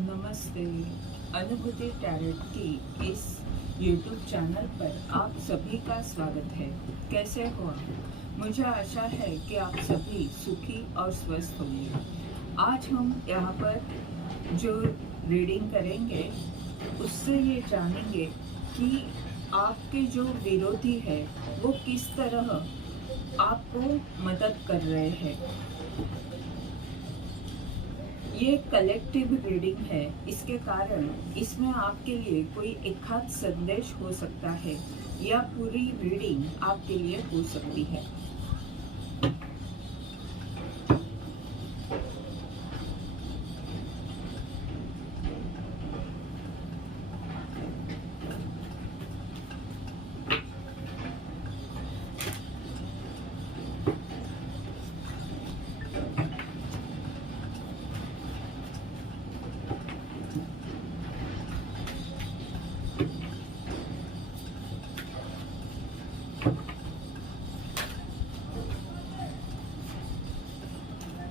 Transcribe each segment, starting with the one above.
नमस्ते। अनुभूति टैरेट की इस YouTube चैनल पर आप सभी का स्वागत है। कैसे हो आप? मुझे आशा है कि आप सभी सुखी और स्वस्थ होंगे। आज हम यहाँ पर जो रीडिंग करेंगे उससे ये जानेंगे कि आपके जो विरोधी है वो किस तरह आपको मदद कर रहे हैं। ये कलेक्टिव रीडिंग है, इसके कारण इसमें आपके लिए कोई एक आध संदेश हो सकता है या पूरी रीडिंग आपके लिए हो सकती है।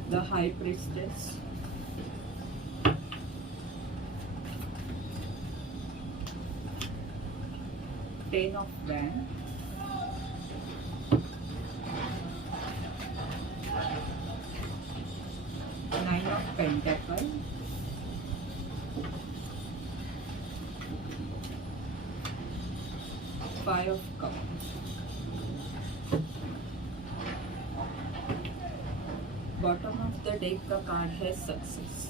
The High Priestess, Ten of Wands, Nine of Pentacles, Five of Cups. Bottom of the deck का कार्ड है success,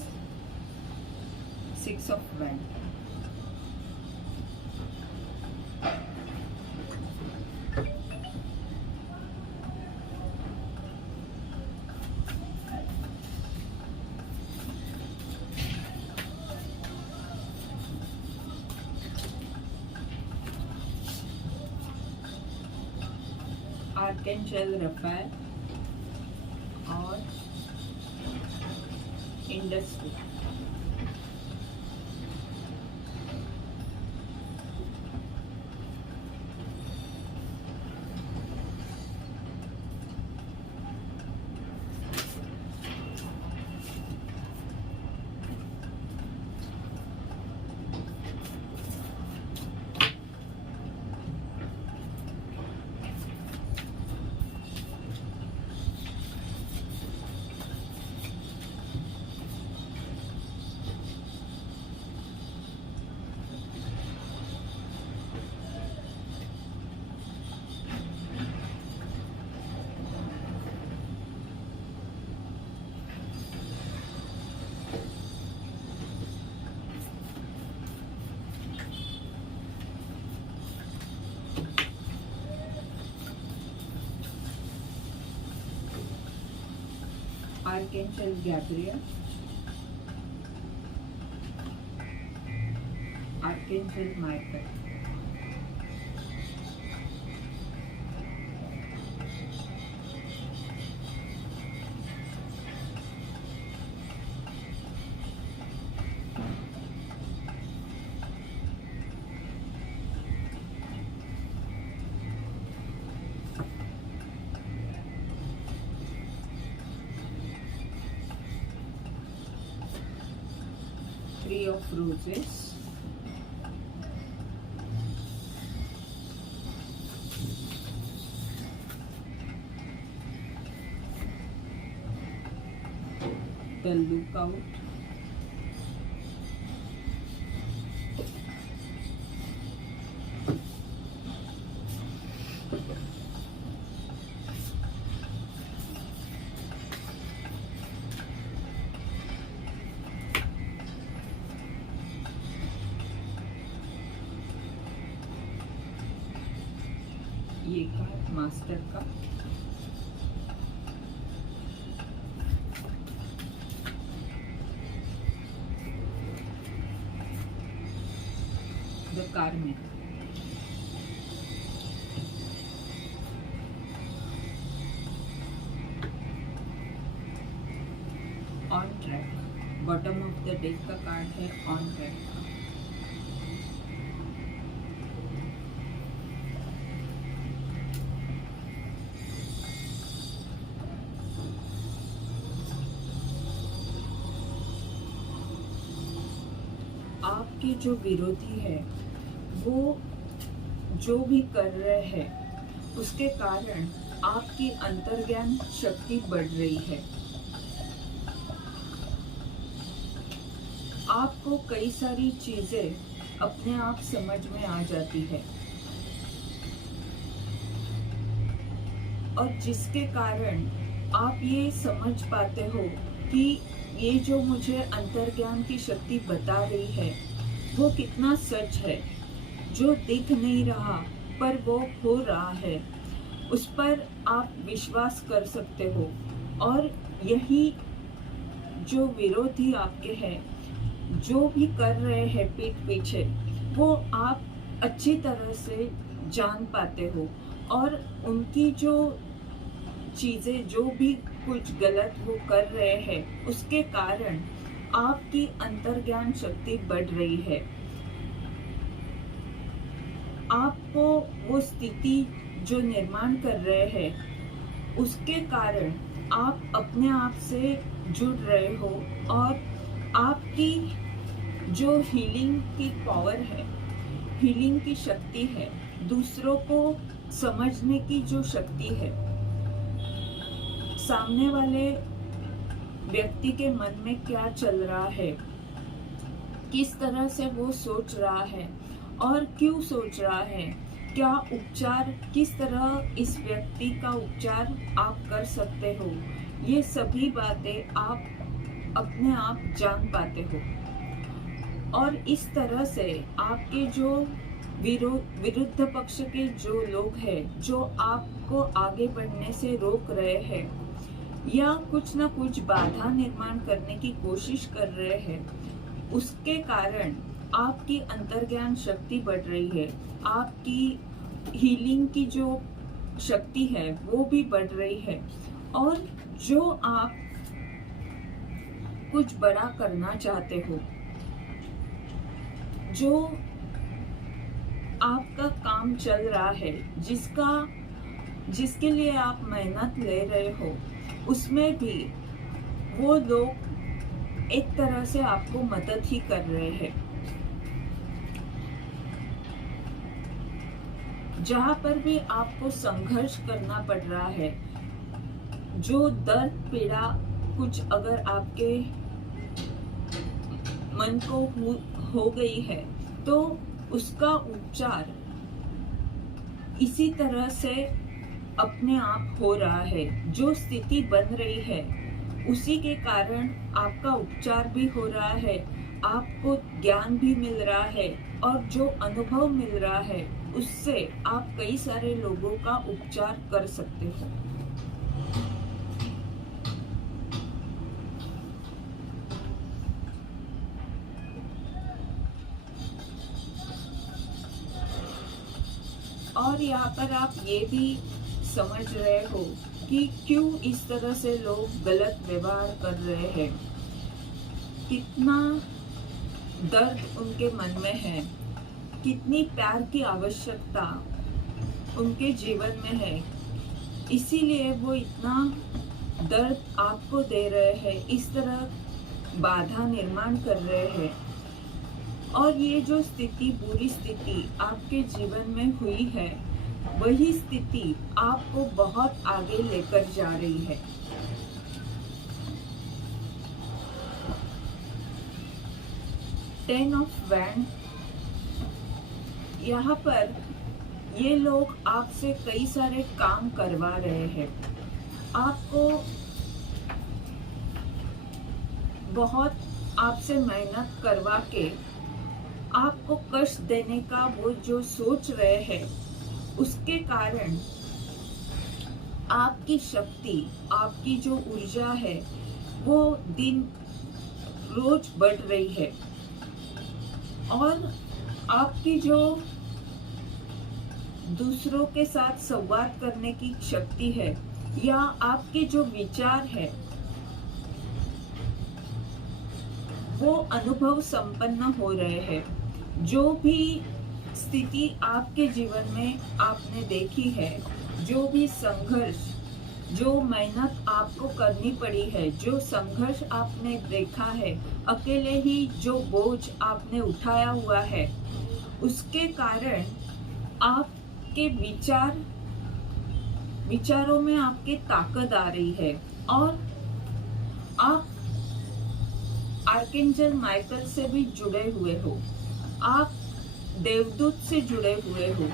six of wand, archangel Raphael और industry. Archangel Gabriel, Archangel Michael, Three of Roses, The Lookout, ये card master का, the कार्मिक, on track. Bottom of the deck का card है on track का। आपके जो विरोधी है वो जो भी कर रहे हैं उसके कारण आपकी अंतर्ज्ञान शक्ति बढ़ रही है। आपको कई सारी चीजें अपने आप समझ में आ जाती है और जिसके कारण आप ये समझ पाते हो कि ये जो मुझे अंतर्ज्ञान की शक्ति बता रही है वो कितना सच है। जो दिख नहीं रहा पर वो हो रहा है, उस पर आप विश्वास कर सकते हो। और यही जो विरोधी आपके हैं, जो भी कर रहे हैं पीठ पीछे, वो आप अच्छी तरह से जान पाते हो और उनकी जो चीजें, जो भी कुछ गलत वो कर रहे हैं, उसके कारण आपकी अंतर्ज्ञान शक्ति बढ़ रही है। आपको वो स्थिति जो निर्माण कर रहे हैं उसके कारण आप अपने आप से जुड़ रहे हो और आपकी जो हीलिंग की पावर है, हीलिंग की शक्ति है, दूसरों को समझने की जो शक्ति है, सामने वाले व्यक्ति के मन में क्या चल रहा है, किस तरह से वो सोच रहा है और क्यों सोच रहा है, क्या उपचार, किस तरह इस व्यक्ति का उपचार आप कर सकते हो, ये सभी बातें आप अपने आप जान पाते हो। और इस तरह से आपके जो विरुद्ध पक्ष के जो लोग हैं, जो आपको आगे बढ़ने से रोक रहे हैं या कुछ ना कुछ बाधा निर्माण करने की कोशिश कर रहे हैं, उसके कारण आपकी अंतर्ज्ञान शक्ति बढ़ रही है, आपकी हीलिंग की जो शक्ति है वो भी बढ़ रही है। और जो आप कुछ बड़ा करना चाहते हो, जो आपका काम चल रहा है, जिसके लिए आप मेहनत ले रहे हो, उसमें भी वो लोग एक तरह से आपको मदद ही कर रहे हैं। जहां पर भी आपको संघर्ष करना पड़ रहा है, जो दर्द पीड़ा कुछ अगर आपके मन को हो गई है, तो उसका उपचार इसी तरह से अपने आप हो रहा है। जो स्थिति बन रही है उसी के कारण आपका उपचार भी हो रहा है, आपको ज्ञान भी मिल रहा है और जो अनुभव मिल रहा है उससे आप कई सारे लोगों का उपचार कर सकते हो। और यहाँ पर आप ये भी समझ रहे हो कि क्यों इस तरह से लोग गलत व्यवहार कर रहे हैं, कितना दर्द उनके मन में है, कितनी प्यार की आवश्यकता उनके जीवन में है, इसीलिए वो इतना दर्द आपको दे रहे हैं, इस तरह बाधा निर्माण कर रहे हैं। और ये जो स्थिति, बुरी स्थिति आपके जीवन में हुई है, वही स्थिति आपको बहुत आगे लेकर जा रही है। टेन ऑफ वैंड, यहाँ पर ये लोग आपसे कई सारे काम करवा रहे हैं, आपको बहुत आपसे मेहनत करवा के आपको कष्ट देने का वो जो सोच रहे हैं, उसके कारण आपकी शक्ति, आपकी जो ऊर्जा है वो दिन रोज बढ़ रही है। और आपकी जो दूसरों के साथ संवाद करने की शक्ति है या आपके जो विचार है वो अनुभव संपन्न हो रहे हैं। जो भी स्थिति आपके जीवन में आपने देखी है, जो भी संघर्ष जो मेहनत आपको करनी पड़ी है, जो संघर्ष आपने देखा है, अकेले ही जो बोझ आपने उठाया हुआ है, उसके कारण आपके विचारों में आपकी ताकत आ रही है और आप आर्कएंजल माइकल से भी जुड़े हुए हो, आप देवदूत से जुड़े हुए हो।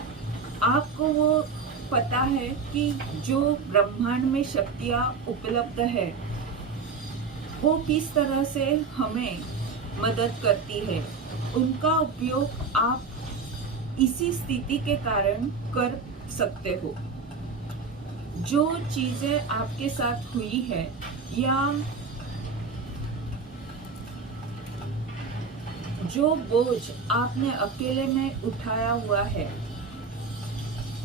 आपको वो पता है कि जो ब्रह्मांड में शक्तियाँ उपलब्ध है वो किस तरह से हमें मदद करती है। उनका उपयोग आप इसी स्थिति के कारण कर सकते हो। जो चीजें आपके साथ हुई है या जो बोझ आपने अकेले में उठाया हुआ है,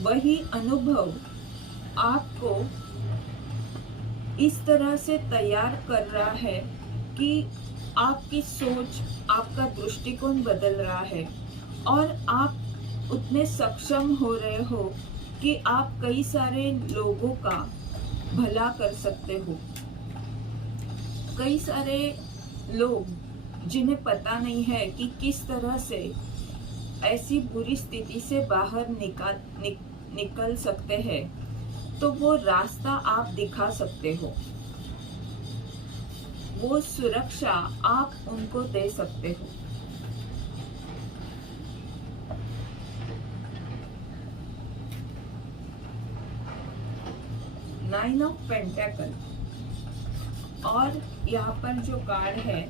वही अनुभव आपको इस तरह से तैयार कर रहा है कि आपकी सोच, आपका दृष्टिकोण बदल रहा है और आप उतने सक्षम हो रहे हो कि आप कई सारे लोगों का भला कर सकते हो। कई सारे लोग जिन्हें पता नहीं है कि किस तरह से ऐसी बुरी स्थिति से बाहर निकल सकते हैं, तो वो रास्ता आप दिखा सकते हो, वो सुरक्षा आप उनको दे सकते हो। नाइन ऑफ पेंटेकल और यहाँ पर जो कार्ड है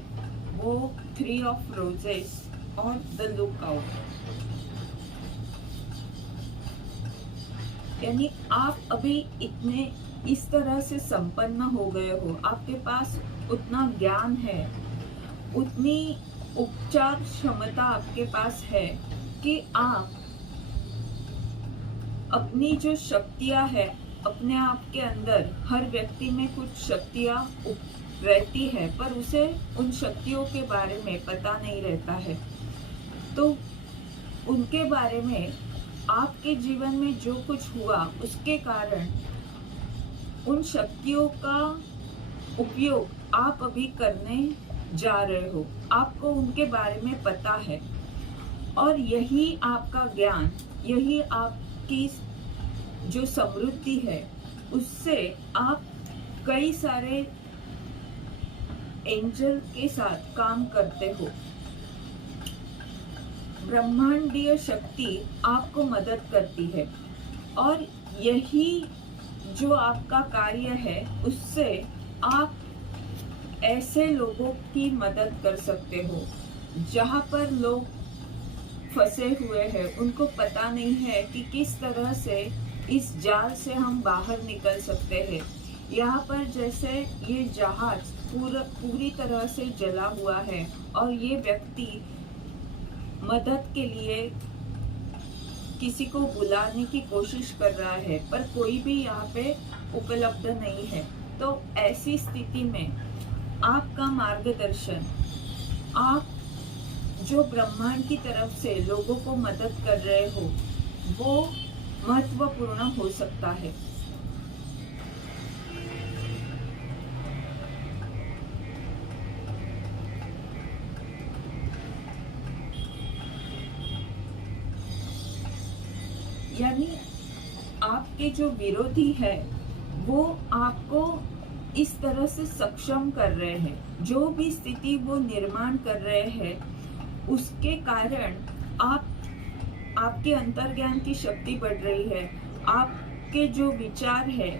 वो 3 ऑफ रोजेस और द लुकआउट। यानी आप अभी इतने इस तरह से संपन्न हो गए हो, आपके पास उतना ज्ञान है, उतनी उपचार क्षमता आपके पास है कि आप अपनी जो शक्तियां है, अपने आप के अंदर हर व्यक्ति में कुछ शक्तियां रहती है पर उसे उन शक्तियों के बारे में पता नहीं रहता है। तो उनके बारे में आपके जीवन में जो कुछ हुआ उसके कारण उन शक्तियों का उपयोग आप अभी करने जा रहे हो। आपको उनके बारे में पता है और यही आपका ज्ञान, यही आपकी जो समृद्धि है, उससे आप कई सारे एंजल के साथ काम करते हो। ब्रह्मांडीय शक्ति आपको मदद करती है और यही जो आपका कार्य है, उससे आप ऐसे लोगों की मदद कर सकते हो जहाँ पर लोग फंसे हुए हैं, उनको पता नहीं है कि किस तरह से इस जाल से हम बाहर निकल सकते हैं। यहाँ पर जैसे ये जहाज पूरी तरह से जला हुआ है और ये व्यक्ति मदद के लिए किसी को बुलाने की कोशिश कर रहा है पर कोई भी यहाँ पे उपलब्ध नहीं है। तो ऐसी स्थिति में आपका मार्गदर्शन, आप जो ब्रह्मांड की तरफ से लोगों को मदद कर रहे हो, वो महत्वपूर्ण हो सकता है। यानी आपके जो विरोधी है वो आपको इस तरह से सक्षम कर रहे हैं, जो भी स्थिति वो निर्माण कर रहे हैं उसके कारण आपके अंतर्ज्ञान की शक्ति बढ़ रही है, आपके जो विचार है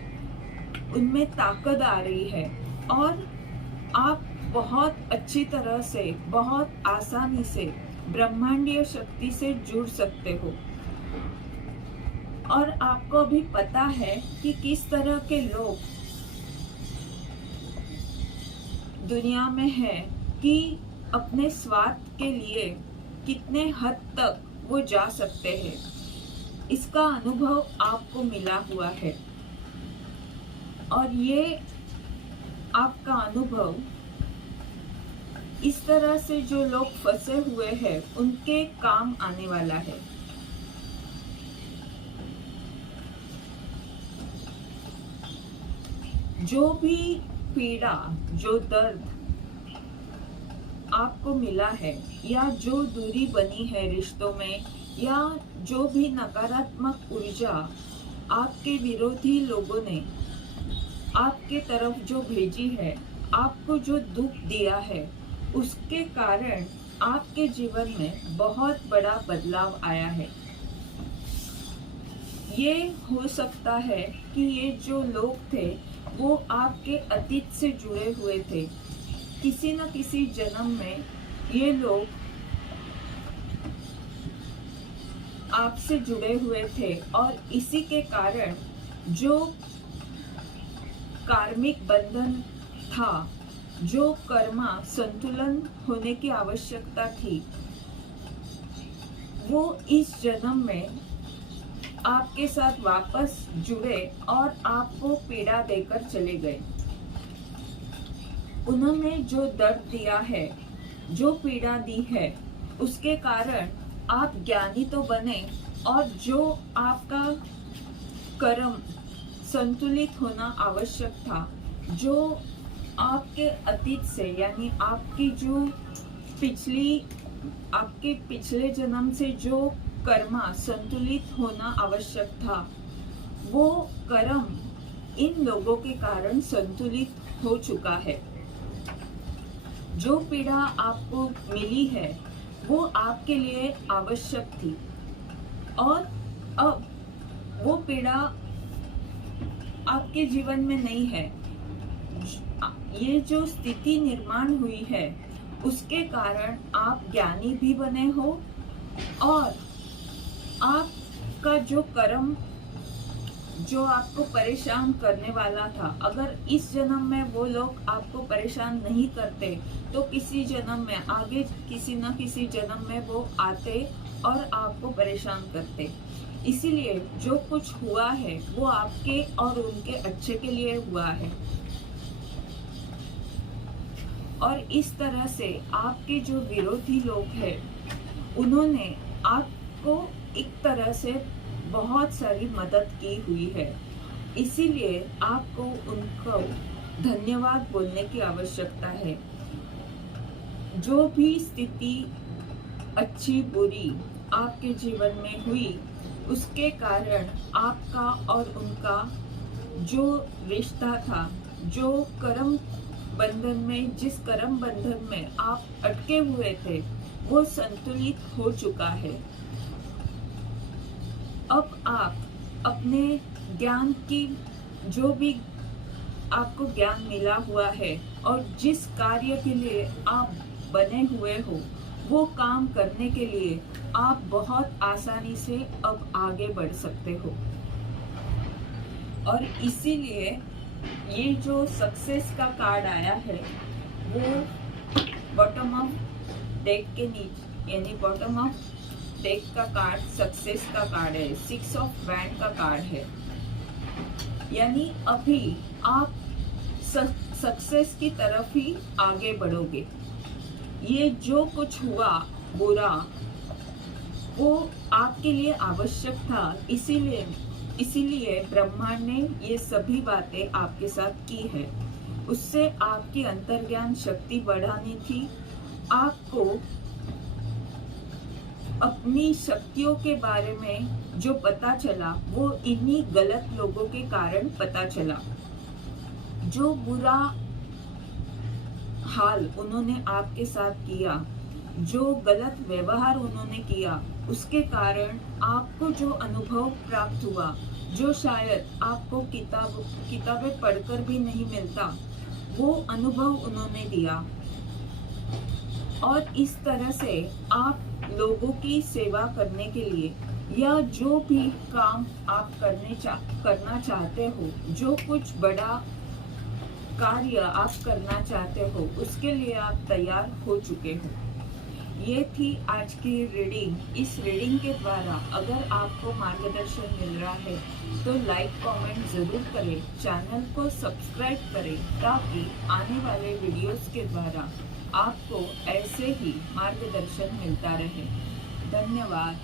उनमें ताकत आ रही है और आप बहुत अच्छी तरह से, बहुत आसानी से ब्रह्मांडीय शक्ति से जुड़ सकते हो। और आपको अभी पता है कि किस तरह के लोग दुनिया में हैं, कि अपने स्वार्थ के लिए कितने हद तक वो जा सकते हैं, इसका अनुभव आपको मिला हुआ है। और ये आपका अनुभव इस तरह से जो लोग फंसे हुए हैं उनके काम आने वाला है। जो भी पीड़ा, जो दर्द आपको मिला है, या जो दूरी बनी है रिश्तों में, या जो भी नकारात्मक ऊर्जा आपके विरोधी लोगों ने आपके तरफ जो भेजी है, आपको जो दुख दिया है, उसके कारण आपके जीवन में बहुत बड़ा बदलाव आया है। ये हो सकता है कि ये जो लोग थे वो आपके अतीत से जुड़े हुए थे। किसी न किसी जन्म में ये लोग आपसे जुड़े हुए थे, और इसी के कारण जो कार्मिक बंधन था, जो कर्मा संतुलन होने की आवश्यकता थी, वो इस जन्म में आपके साथ वापस जुड़े और आपको पीड़ा देकर चले गए। उन्होंने जो दर्द दिया है, जो पीड़ा दी है, उसके कारण आप ज्ञानी तो बने, और जो आपका कर्म संतुलित होना आवश्यक था, जो आपके अतीत से, यानी आपके पिछले जन्म से जो कर्मा संतुलित होना आवश्यक था, वो कर्म इन लोगों के कारण संतुलित हो चुका है। जो पीड़ा आपको मिली है वो आपके लिए आवश्यक थी, और अब वो पीड़ा आपके जीवन में नहीं है। ये जो स्थिति निर्माण हुई है उसके कारण आप ज्ञानी भी बने हो, और आपका जो कर्म जो आपको परेशान करने वाला था, अगर इस जन्म में वो लोग आपको परेशान नहीं करते तो किसी जन्म में, आगे किसी न किसी जन्म में वो आते और आपको परेशान करते। इसीलिए जो कुछ हुआ है वो आपके और उनके अच्छे के लिए हुआ है, और इस तरह से आपके जो विरोधी लोग हैं उन्होंने आपको एक तरह से बहुत सारी मदद की हुई है। इसीलिए आपको उनको धन्यवाद बोलने की आवश्यकता है। जो भी स्थिति अच्छी बुरी आपके जीवन में हुई, उसके कारण आपका और उनका जो रिश्ता था, जो कर्म बंधन में, जिस कर्म बंधन में आप अटके हुए थे, वो संतुलित हो चुका है। अब आप अपने ज्ञान की, जो भी आपको ज्ञान मिला हुआ है और जिस कार्य के लिए आप बने हुए हो, वो काम करने के लिए आप बहुत आसानी से अब आगे बढ़ सकते हो। और इसीलिए ये जो सक्सेस का कार्ड आया है वो बॉटम ऑफ डेक के नीचे, यानी बॉटम ऑफ डेक का कार्ड सक्सेस का कार्ड है, 6 ऑफ वैंड का कार्ड है। यानी अभी आप सक्सेस की तरफ ही आगे बढ़ोगे। ये जो कुछ हुआ बुरा, वो आपके लिए आवश्यक था, इसीलिए ब्रह्मांड ने ये सभी बातें आपके साथ की है। उससे आपकी अंतर्ज्ञान शक्ति बढ़ानी थी। आपको अपनी शक्तियों के बारे में जो पता चला वो इन्हीं गलत लोगों के कारण पता चला। जो बुरा हाल उन्होंने आपके साथ किया, जो गलत व्यवहार उन्होंने किया, उसके कारण आपको जो अनुभव प्राप्त हुआ, जो शायद आपको किताबें पढ़कर भी नहीं मिलता, वो अनुभव उन्होंने दिया। और इस तरह से आप लोगों की सेवा करने के लिए, या जो भी काम आप करना चाहते हो, जो कुछ बड़ा कार्य आप करना चाहते हो, उसके लिए आप तैयार हो चुके हो। ये थी आज की रीडिंग। इस रीडिंग के द्वारा अगर आपको मार्गदर्शन मिल रहा है तो लाइक कमेंट ज़रूर करें, चैनल को सब्सक्राइब करें, ताकि आने वाले वीडियोस के द्वारा आपको ऐसे ही मार्गदर्शन मिलता रहे। धन्यवाद।